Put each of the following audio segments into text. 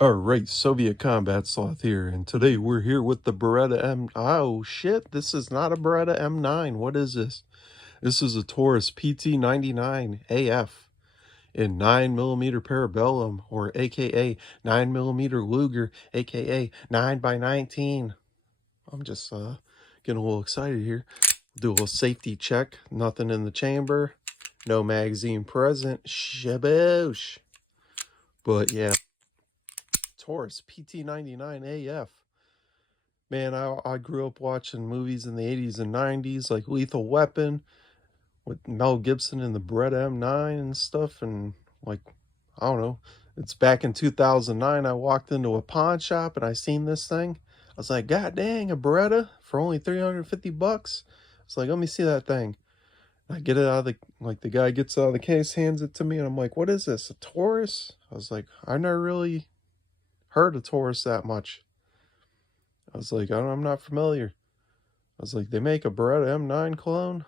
Alright, Soviet Combat Sloth here, and today we're here with the Beretta M... Oh shit, this is not a Beretta M9. What is this? This is a Taurus PT99 AF in 9mm Parabellum, or aka 9mm Luger, aka 9x19. I'm just getting a little excited here. Do a little safety check. Nothing in the chamber. No magazine present. Shaboosh. But yeah, Taurus PT99 AF. Man, I grew up watching movies in the 80s and 90s, like Lethal Weapon, with Mel Gibson and the Beretta M9 and stuff, and like, I don't know, it's back in 2009, I walked into a pawn shop and I seen this thing. I was like, God dang, a Beretta for only 350 bucks? I was like, let me see that thing. I get it out of the guy gets out of the case, hands it to me, and I'm like, what is this, a Taurus? I was like, I never really heard of Taurus that much. I was like, I'm not familiar. I was like, they make a Beretta M9 clone?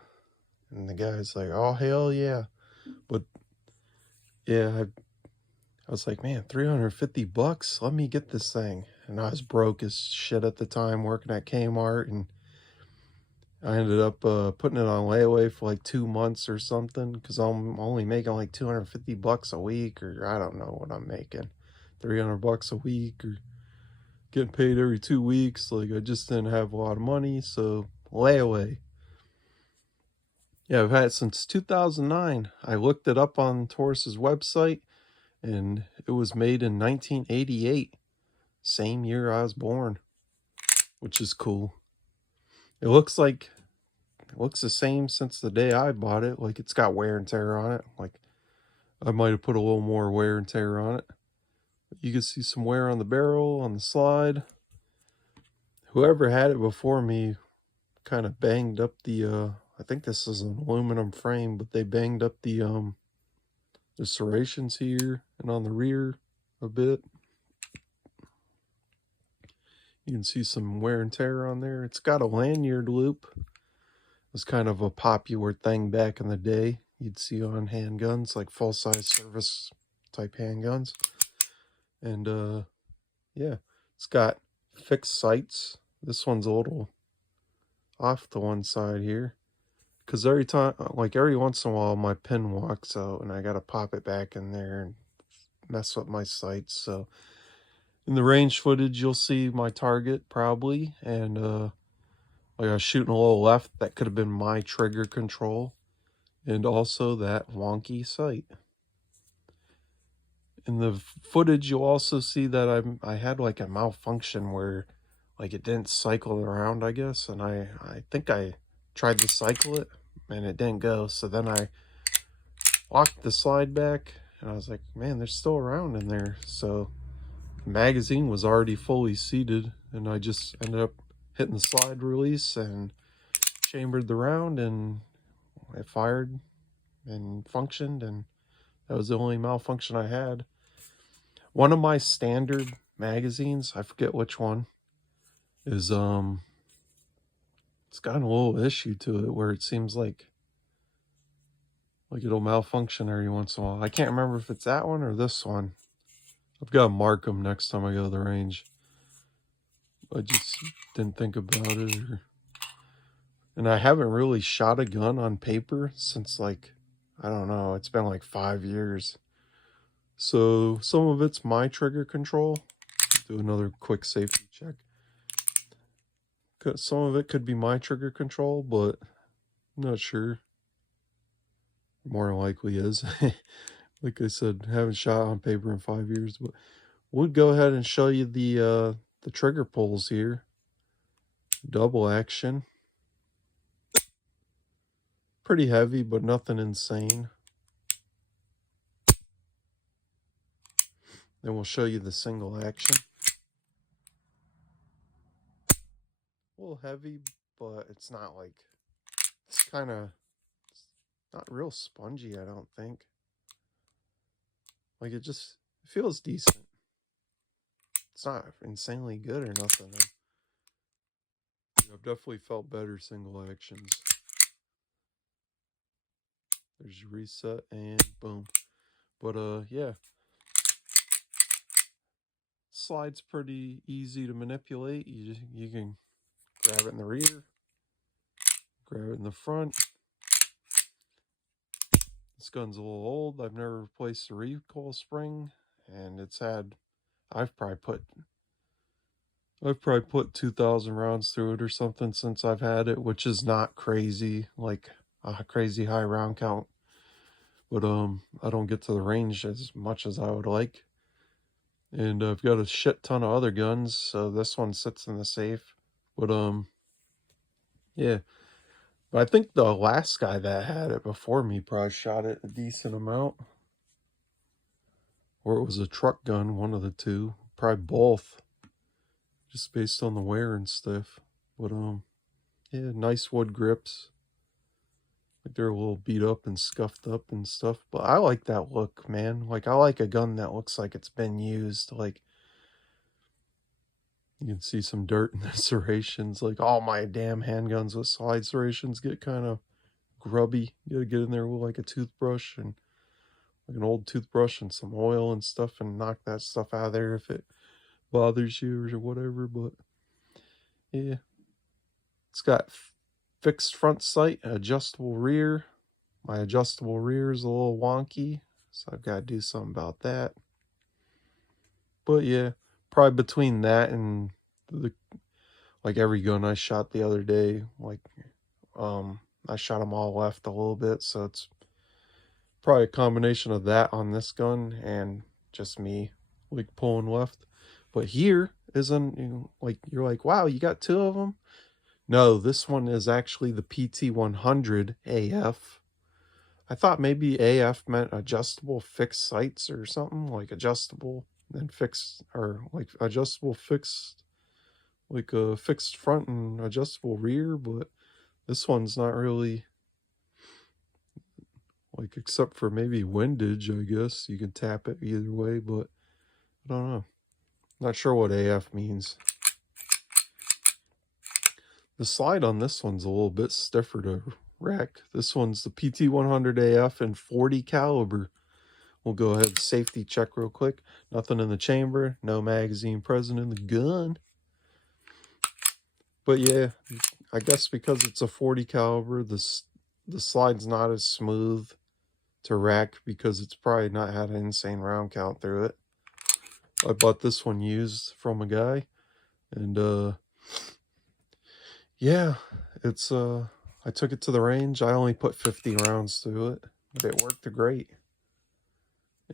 And the guy's like, oh, hell yeah. But yeah, I was like, man, 350 bucks? Let me get this thing. And I was broke as shit at the time working at Kmart. And I ended up putting it on layaway for like 2 months or something, because I'm only making like 250 bucks a week, or I don't know what I'm making. 300 bucks a week, or getting paid every 2 weeks. Like, I just didn't have a lot of money, so layaway. Yeah, I've had it since 2009. I looked it up on Taurus's website, and it was made in 1988, same year I was born, which is cool. It looks the same since the day I bought it. Like, it's got wear and tear on it. Like, I might have put a little more wear and tear on it. You can see some wear on the barrel, on the slide. Whoever had it before me kind of banged up the I think this is an aluminum frame, but they banged up the serrations here and on the rear a bit. You can see some wear and tear on there. It's got a lanyard loop. It was kind of a popular thing back in the day. You'd see on handguns, like full-size service type handguns. And yeah, it's got fixed sights. This one's a little off to one side here, because every once in a while my pin walks out and I gotta pop it back in there and mess with my sights. So in the range footage you'll see my target probably, and like I was shooting a little left, that could have been my trigger control, and also that wonky sight. In the footage you'll also see that I had like a malfunction where like it didn't cycle around, I guess, and I think I tried to cycle it and it didn't go. So then I locked the slide back and I was like, man, there's still a round in there. So the magazine was already fully seated, and I just ended up hitting the slide release and chambered the round, and it fired and functioned, and that was the only malfunction I had. One of my standard magazines, I forget which one, is it's got a little issue to it where it seems like it'll malfunction every once in a while. I can't remember if it's that one or this one. I've got to mark them next time I go to the range. I just didn't think about it. And I haven't really shot a gun on paper since, like, I don't know, it's been like 5 years. So some of it's my trigger control. Do another quick safety check. Some of it could be my trigger control, but I'm not sure. More likely is. Like I said, haven't shot on paper in 5 years, but we'll go ahead and show you the trigger pulls here. Double action. Pretty heavy, but nothing insane. Then we'll show you the single action. A little heavy, but it's not like, it's kind of not real spongy, I don't think. Like, it feels decent. It's not insanely good or nothing. I've definitely felt better single actions. There's your reset and boom. But yeah. slide's pretty easy to manipulate. You can grab it in the rear, grab it in the front. This gun's a little old. I've never replaced the recoil spring, and I've probably put 2,000 rounds through it or something since I've had it, which is not crazy, like a crazy high round count. But I don't get to the range as much as I would like. And I've got a shit ton of other guns, so this one sits in the safe. But yeah. But I think the last guy that had it before me probably shot it a decent amount. Or it was a truck gun, one of the two. Probably both. Just based on the wear and stuff. But yeah, nice wood grips. Like they're a little beat up and scuffed up and stuff. But I like that look, man. Like I like a gun that looks like it's been used. Like you can see some dirt in the serrations. Like all my damn handguns with slide serrations get kind of grubby. You gotta get in there with like a toothbrush and like an old toothbrush and some oil and stuff and knock that stuff out of there if it bothers you or whatever. But yeah, it's got fixed front sight, adjustable rear. My adjustable rear is a little wonky, so I've got to do something about that. But yeah, probably between that and like every gun I shot the other day, like I shot them all left a little bit, so it's probably a combination of that on this gun and just me like pulling left. But here isn't, like you're like, wow, you got two of them. No, this one is actually the PT100 AF. I thought maybe AF meant adjustable fixed sights or something, like adjustable and fixed, or like adjustable fixed, like a fixed front and adjustable rear, but this one's not really, like, except for maybe windage, I guess. You can tap it either way, but I don't know. Not sure what AF means. The slide on this one's a little bit stiffer to rack. This one's the PT100 AF and 40 caliber. We'll go ahead and safety check real quick. Nothing in the chamber, no magazine present in the gun. But yeah, I guess because it's a 40 caliber, the slide's not as smooth to rack because it's probably not had an insane round count through it. I bought this one used from a guy, and yeah, it's I took it to the range. I only put 50 rounds through it, but it worked great.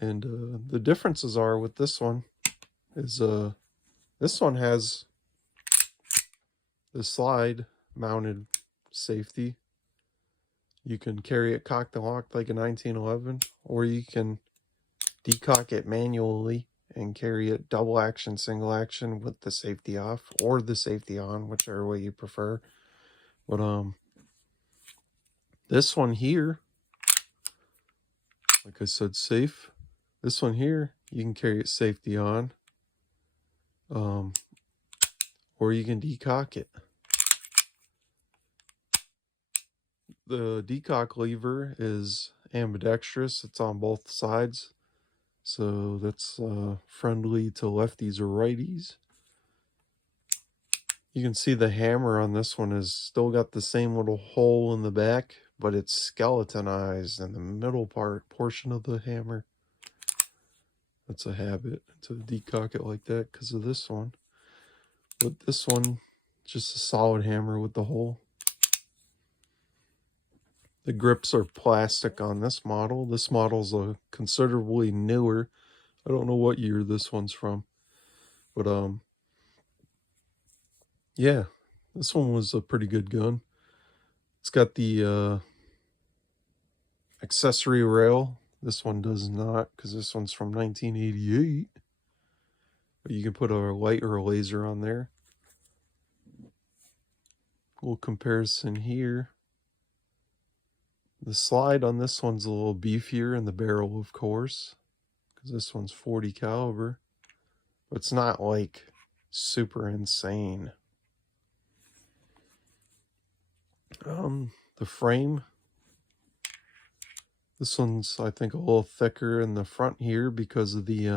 And the differences are with this one is this one has the slide mounted safety. You can carry it cocked and locked like a 1911, or you can decock it manually and carry it double action, single action with the safety off or the safety on, whichever way you prefer. But this one here, like I said, safe. This one here, you can carry it safety on, or you can decock it. The decock lever is ambidextrous. It's on both sides, so that's friendly to lefties or righties. You can see the hammer on this one is still got the same little hole in the back, but it's skeletonized in the middle portion of the hammer. That's a habit to decock it like that because of this one. But this one, just a solid hammer with the hole. The grips are plastic on this model. This model's considerably newer. I don't know what year this one's from. But yeah, this one was a pretty good gun. It's got the accessory rail. This one does not, because this one's from 1988. But you can put a light or a laser on there. Little comparison here. The slide on this one's a little beefier, and the barrel, of course, because this one's 40 caliber. But it's not like super insane. The frame, this one's, I think, a little thicker in the front here because of the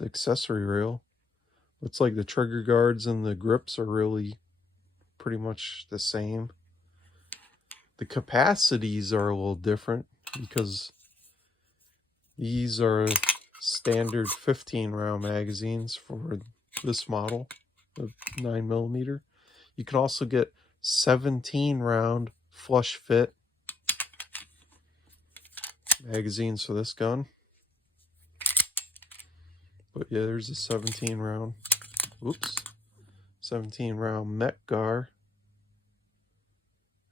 the accessory rail. Looks like the trigger guards and the grips are really pretty much the same. The capacities are a little different because these are standard 15 round magazines for this model of 9mm. You can also get 17 round flush fit magazines for this gun. But yeah, there's a 17 round 17 round Metgar.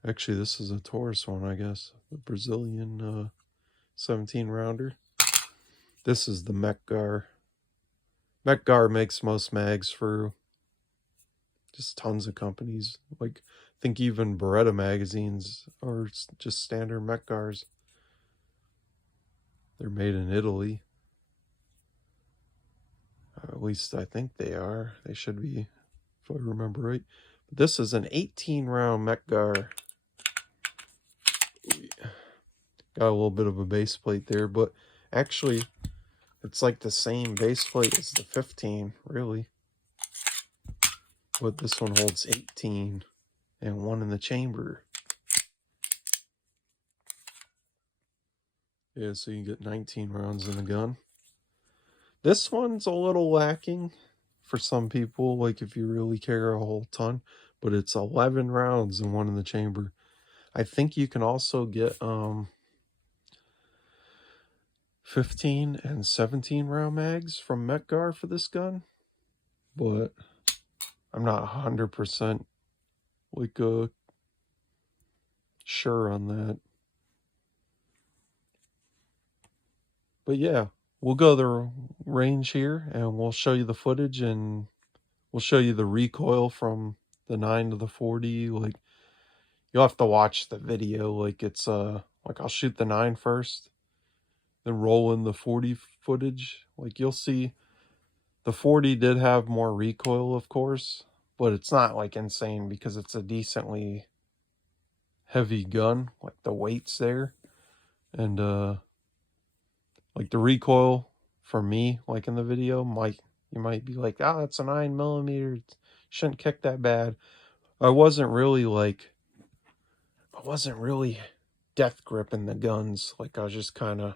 Actually, this is a Taurus one, I guess. The Brazilian 17 rounder. This is the Metgar. Metgar makes most mags for just tons of companies. Like, I think even Beretta magazines are just standard Metgars. They're made in Italy. At least I think they are. They should be, if I remember right. But this is an 18 round Metgar. Got a little bit of a base plate there, but actually it's like the same base plate as the 15, really. But this one holds 18 and one in the chamber. Yeah, so you get 19 rounds in the gun. This one's a little lacking for some people, like if you really care a whole ton, but it's 11 rounds and one in the chamber. I think you can also get 15 and 17 round mags from Metgar for this gun, but I'm not 100% like sure on that. But yeah, we'll go the range here and we'll show you the footage and we'll show you the recoil from the 9 to the 40. Like, you'll have to watch the video. Like, it's like I'll shoot the 9 first, then roll in the 40 footage. Like, you'll see the 40 did have more recoil, of course, but it's not like insane because it's a decently heavy gun. Like, the weight's there, and like the recoil for me, like in the video, you might be like, oh, that's a 9mm, it shouldn't kick that bad. I wasn't really death gripping the guns. Like, I was just kind of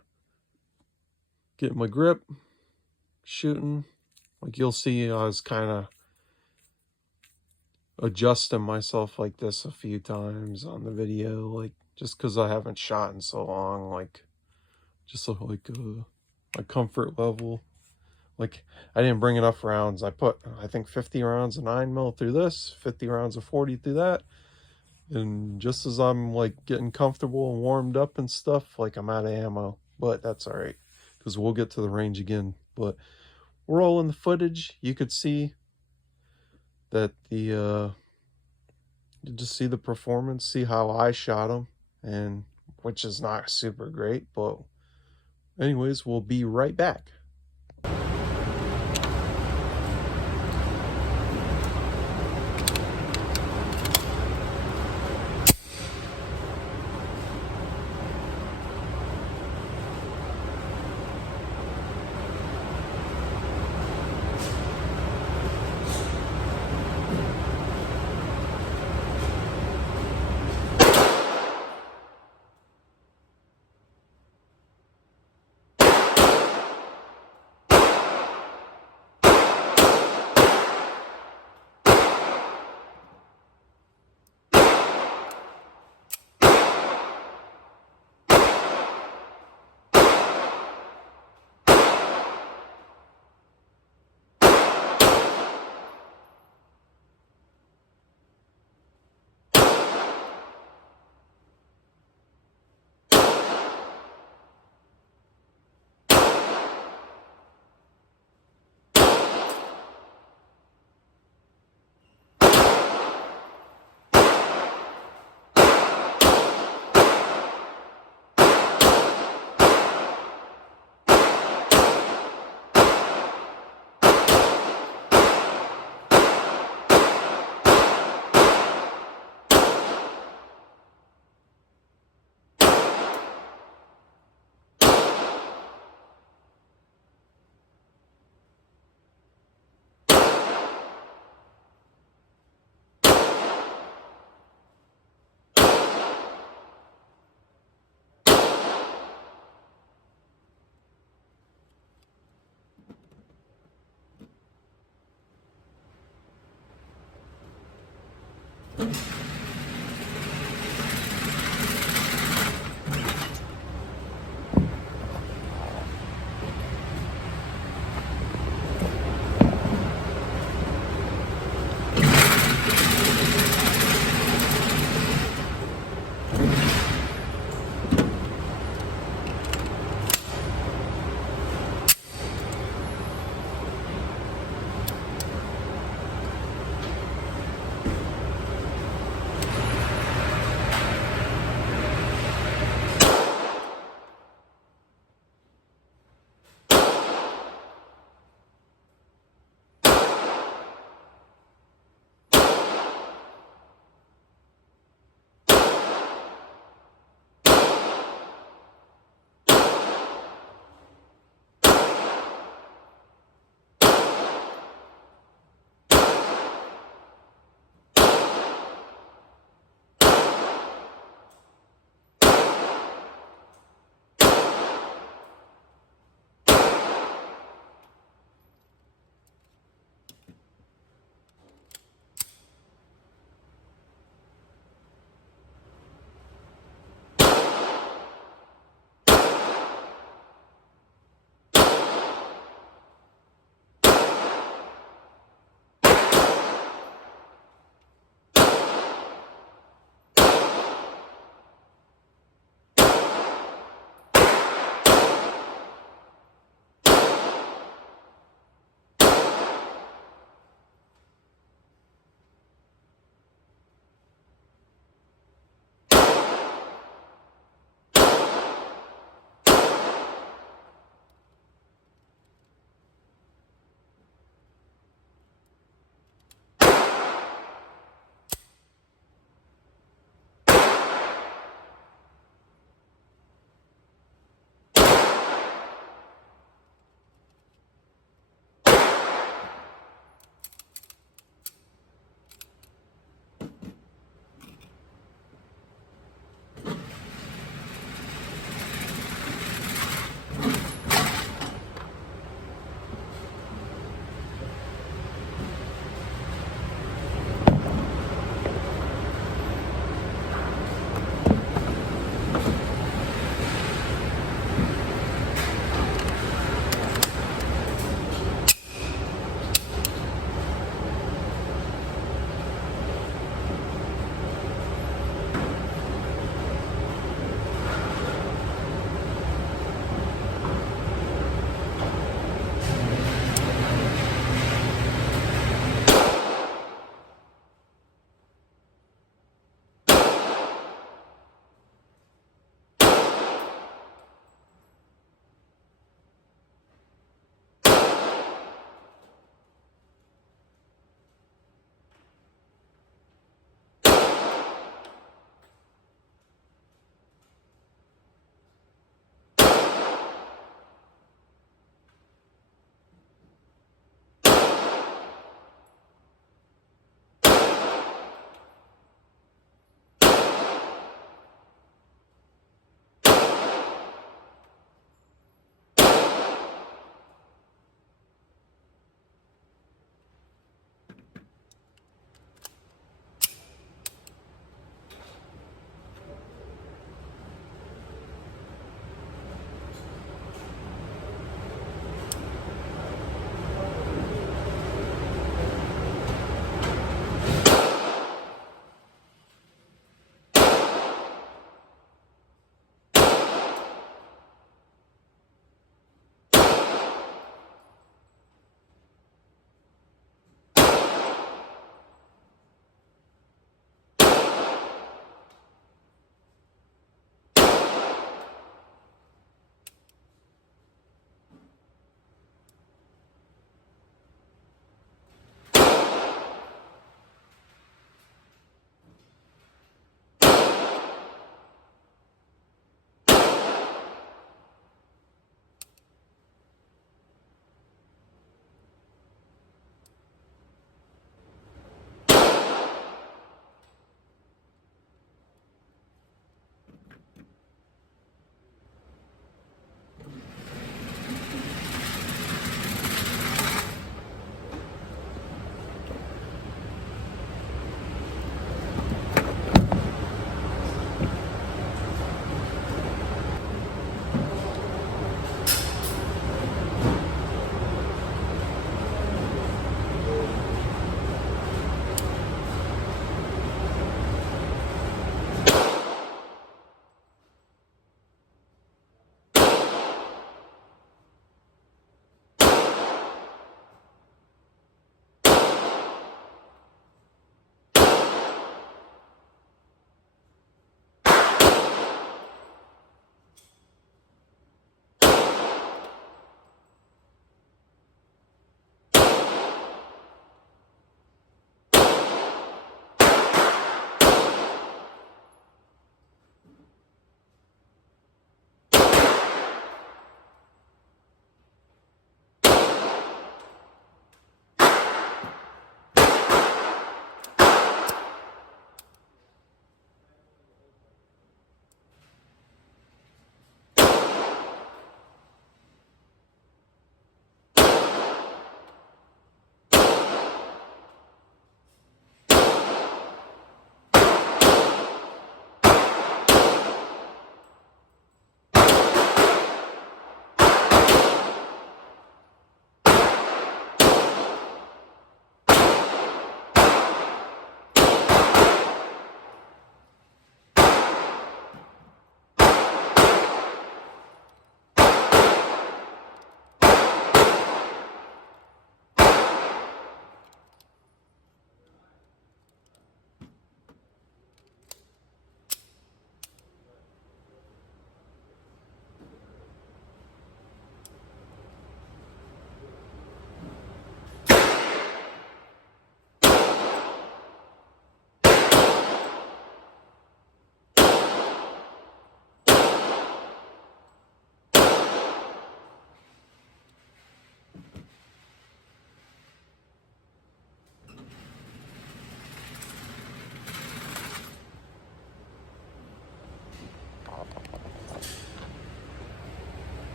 getting my grip, shooting. Like, you'll see I was kind of adjusting myself like this a few times on the video, like, just because I haven't shot in so long, like, just like my comfort level. Like, I didn't bring enough rounds. I put, I think, 50 rounds of 9mm through this, 50 rounds of 40 through that. And just as I'm, like, getting comfortable and warmed up and stuff, like, I'm out of ammo. But that's all right, because we'll get to the range again. But rolling the footage, you could see that you just see the performance, see how I shot them, and which is not super great. But anyways, we'll be right back.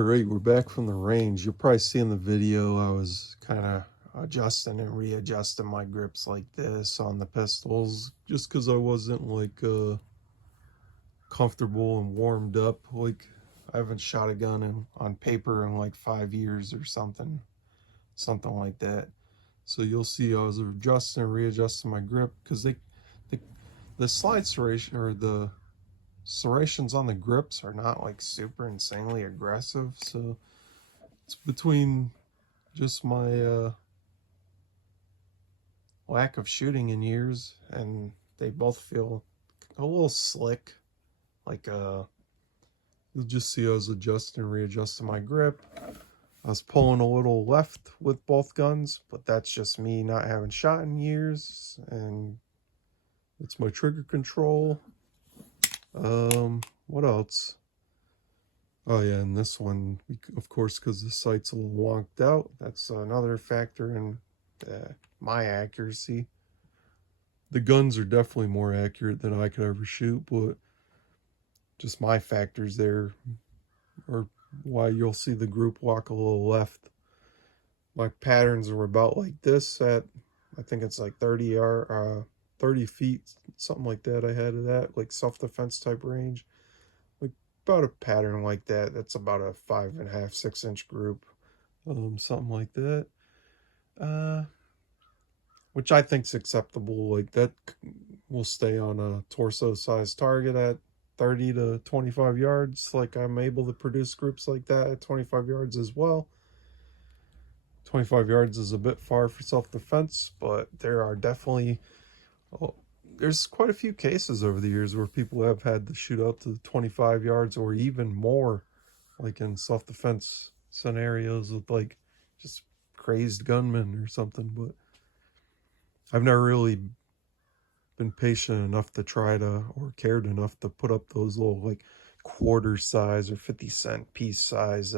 Alright, we're back from the range. You'll probably see in the video I was kind of adjusting and readjusting my grips like this on the pistols just because I wasn't like comfortable and warmed up. Like, I haven't shot a gun on paper in like 5 years or something like that. So you'll see I was adjusting and readjusting my grip because the slide serration, or the serrations on the grips, are not like super insanely aggressive. So it's between just my lack of shooting in years, and they both feel a little slick. Like you'll just see I was adjusting and readjusting my grip. I was pulling a little left with both guns, but that's just me not having shot in years, and it's my trigger control. What else? Oh yeah, and this one, of course, because the sight's a little wonked out, that's another factor in my accuracy. The guns are definitely more accurate than I could ever shoot, but just my factors there are why you'll see the group walk a little left. My patterns are about like this at, I think it's like 30 feet, something like that. I had it at like self-defense type range. Like about a pattern like that. That's about a 5.5, 6-inch group. Something like that. Which I think's acceptable. Like that will stay on a torso size target at 30 to 25 yards. Like I'm able to produce groups like that at 25 yards as well. 25 yards is a bit far for self-defense, but there are definitely, there's quite a few cases over the years where people have had to shoot out to 25 yards or even more, like in self-defense scenarios with like just crazed gunmen or something. But I've never really been patient enough to try to, or cared enough to put up those little like quarter size or 50-cent piece size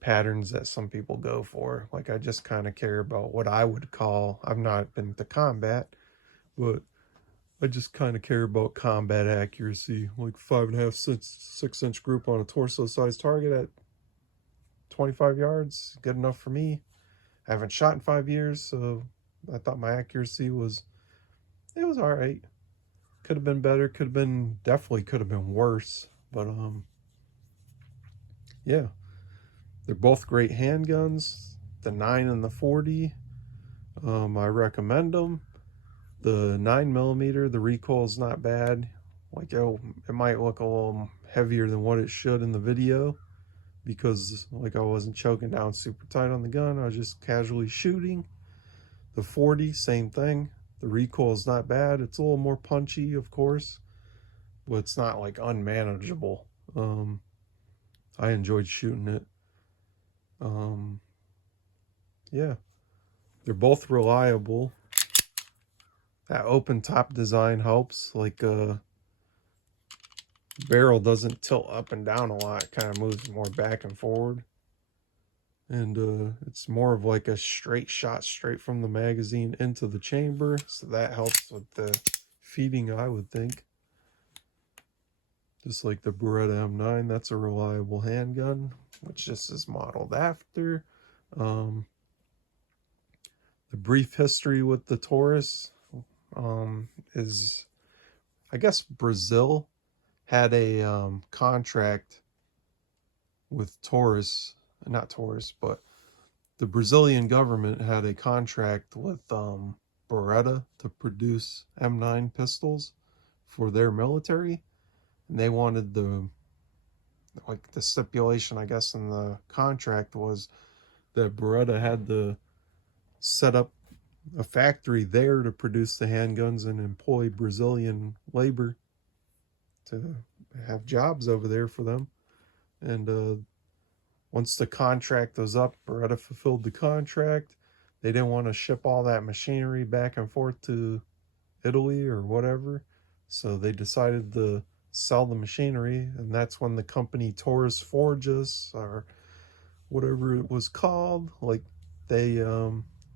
patterns that some people go for. Like, I just kind of care about what I would call, I've not been to combat, but I just kind of care about combat accuracy. Like 5.5, 6-inch group on a torso size target at 25 yards, good enough for me. I haven't shot in 5 years, so I thought my accuracy was, it was all right. Could have been better, definitely could have been worse, but yeah. They're both great handguns, the 9 and the 40. I recommend them. The 9mm, the recoil is not bad. Like, it might look a little heavier than what it should in the video because like I wasn't choking down super tight on the gun. I was just casually shooting. The 40, same thing. The recoil is not bad. It's a little more punchy, of course, but it's not like unmanageable. I enjoyed shooting it. Yeah, they're both reliable. That open top design helps. Like barrel doesn't tilt up and down a lot. It kind of moves more back and forward, and it's more of like a straight shot straight from the magazine into the chamber, so that helps with the feeding, I would think. Just like the Beretta M9, that's a reliable handgun, which this is modeled after. The brief history with the Taurus is, I guess Brazil had a contract with Taurus, not Taurus, but the Brazilian government had a contract with Beretta to produce M9 pistols for their military, and they wanted the stipulation, I guess, in the contract was that Beretta had to set up a factory there to produce the handguns and employ Brazilian labor to have jobs over there for them. And once the contract was up, Beretta fulfilled the contract. They didn't want to ship all that machinery back and forth to Italy or whatever, so they decided to sell the machinery, and that's when the company Taurus Forges, or whatever it was called, like they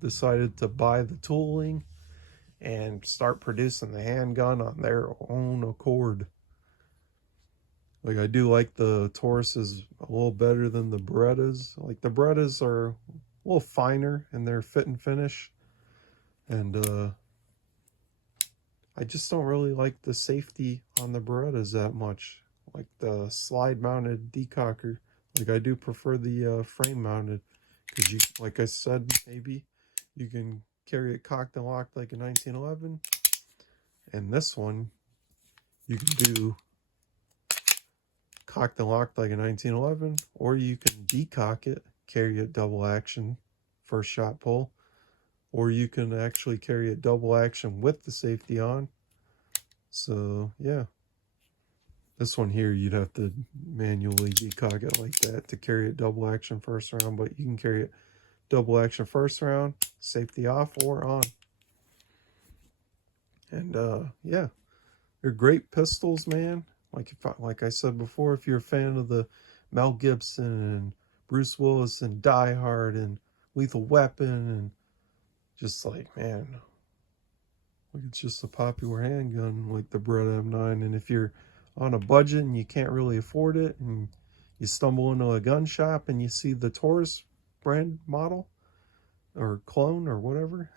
decided to buy the tooling and start producing the handgun on their own accord. Like, I do like the Tauruses a little better than the Berettas. Like, the Berettas are a little finer in their fit and finish. And I just don't really like the safety on the Berettas that much. Like the slide mounted decocker. Like, I do prefer the frame mounted. Because you, like I said, maybe you can carry it cocked and locked like a 1911. And this one, you can do cocked and locked like a 1911, or you can decock it, carry it double action, first shot pull, or you can actually carry it double action with the safety on. So yeah, this one here, you'd have to manually decock it like that to carry it double action first round, but you can carry it double action first round, safety off or on. And yeah, they're great pistols, man. Like I said before, if you're a fan of the Mel Gibson and Bruce Willis and Die Hard and Lethal Weapon, and just like, man, like, it's just a popular handgun like the Beretta M9. And if you're on a budget and you can't really afford it, and you stumble into a gun shop and you see the Taurus brand model or clone or whatever,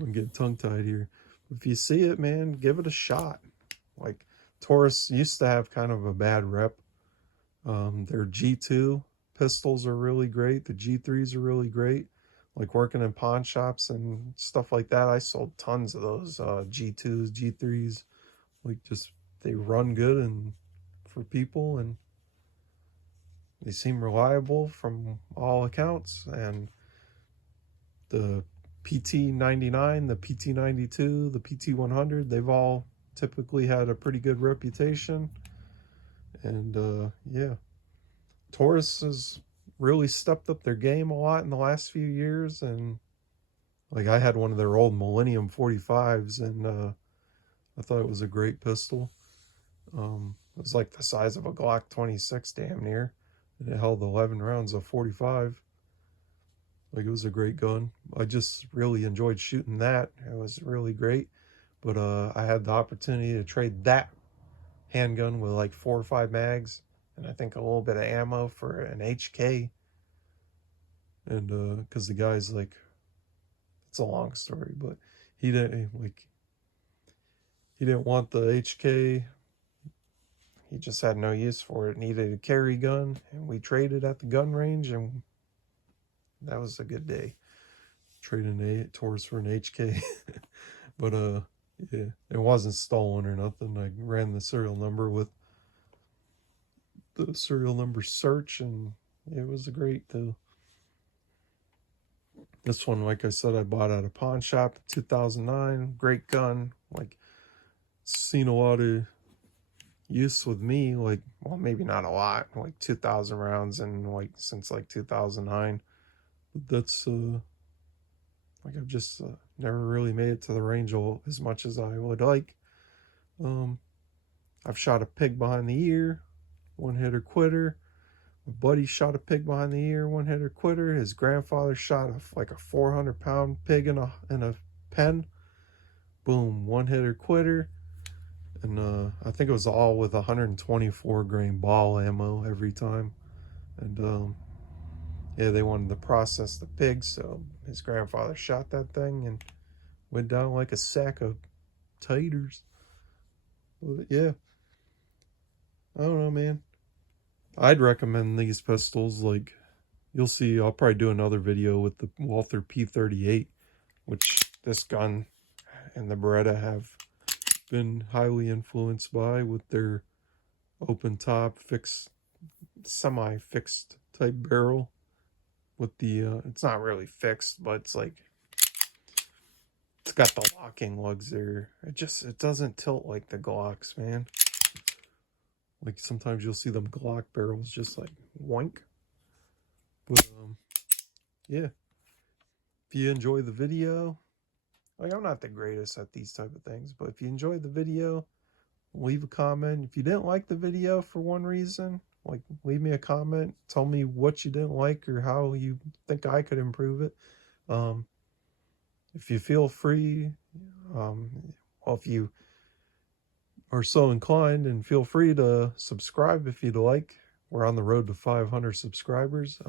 I'm getting tongue tied here. If you see it, man, give it a shot. Like, Taurus used to have kind of a bad rep. Their G2 pistols are really great. The G3s are really great. Like, working in pawn shops and stuff like that, I sold tons of those G2s, G3s. Like, just, they run good and for people, and they seem reliable from all accounts. And the PT99, the PT92, the PT100, they've all typically had a pretty good reputation. And yeah, Taurus has really stepped up their game a lot in the last few years. And like, I had one of their old Millennium 45s, and I thought it was a great pistol. It was like the size of a Glock 26 damn near, and it held 11 rounds of 45. Like, it was a great gun. I just really enjoyed shooting that. It was really great. But I had the opportunity to trade that handgun with like 4 or 5 mags, and I think a little bit of ammo for an HK. And because the guy's like, it's a long story, but he didn't want the HK. He just had no use for it. Needed a carry gun, and we traded at the gun range, and that was a good day. Trading a Taurus for an HK. But yeah, it wasn't stolen or nothing. I ran the serial number with the serial number search, and it was a great deal. This one, like I said, I bought at a pawn shop in 2009. Great gun. Like, seen a lot of use with me. Like, well, maybe not a lot. Like 2,000 rounds, and like since like 2009. But that's like, I've just never really made it to the range as much as I would like. I've shot a pig behind the ear, one hitter quitter. My buddy shot a pig behind the ear, one hitter quitter. His grandfather shot like a 400-pound pig in a pen. Boom, one hitter quitter. And I think it was all with 124 grain ball ammo every time. And yeah, they wanted to process the pig, so his grandfather shot that thing and went down like a sack of taters. But yeah, I don't know, man. I'd recommend these pistols. Like, you'll see, I'll probably do another video with the Walther P38, which this gun and the Beretta have been highly influenced by, with their open top, fixed, semi-fixed type barrel. With the, it's not really fixed, but it's like, it's got the locking lugs there. It doesn't tilt like the Glocks, man. Like, sometimes you'll see them Glock barrels just like wank. But yeah, if you enjoy the video, like, I'm not the greatest at these type of things, but if you enjoyed the video, leave a comment. If you didn't like the video for one reason, like, leave me a comment. Tell me what you didn't like or how you think I could improve it. If you feel free, well, if you are so inclined, and feel free to subscribe if you'd like. We're on the road to 500 subscribers.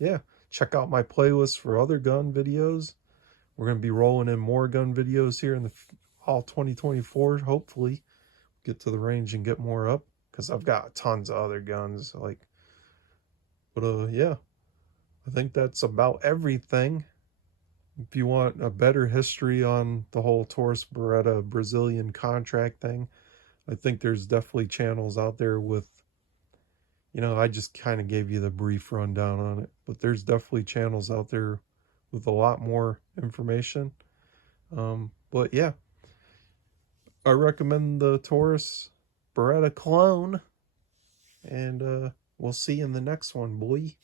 Yeah, check out my playlist for other gun videos. We're going to be rolling in more gun videos here in the all 2024. Hopefully get to the range and get more up, because I've got tons of other guns. But yeah, I think that's about everything. If you want a better history on the whole Taurus Beretta Brazilian contract thing, I think there's definitely channels out there with, I just kind of gave you the brief rundown on it, but there's definitely channels out there with a lot more information. But yeah, I recommend the Taurus Beretta clone, and we'll see you in the next one, boy.